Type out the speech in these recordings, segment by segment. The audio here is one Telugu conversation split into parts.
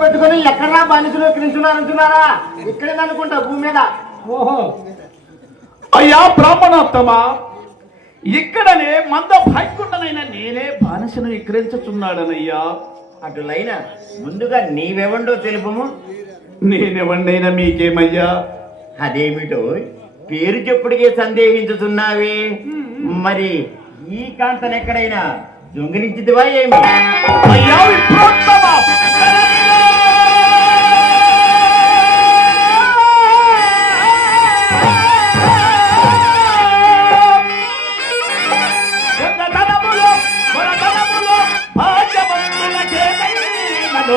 అసలు ఎక్కడా బానిసలు ఎక్కిరించున్నారు అంటున్నారా? ఇక్కడే అనుకుంటా భూమి మీద. ఓహో. అయ్యా బ్రాహ్మణోత్తమ ఇక్కడనే మంద భయకుండనైనా నేనే బానిసను ఎక్కిరించుచున్నాడనయ్యా అటులైన ముందుగా నీవెవండో తెలుపుము? నేనెవండైనా మీకేమయ్యా? అదేమిటో పేరు చెప్పుడికే సందేహించుతున్నావే. మరి ఈ కాంతను ఎక్కడైనా దొంగిలించిదివా ఏమి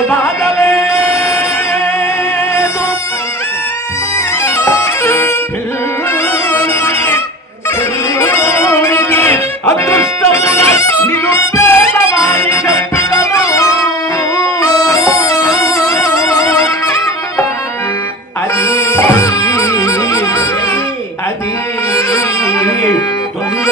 బాధలేదు. పిల్లోనికి అదృష్టమున నిరుపేదవారి అది అది దొంగ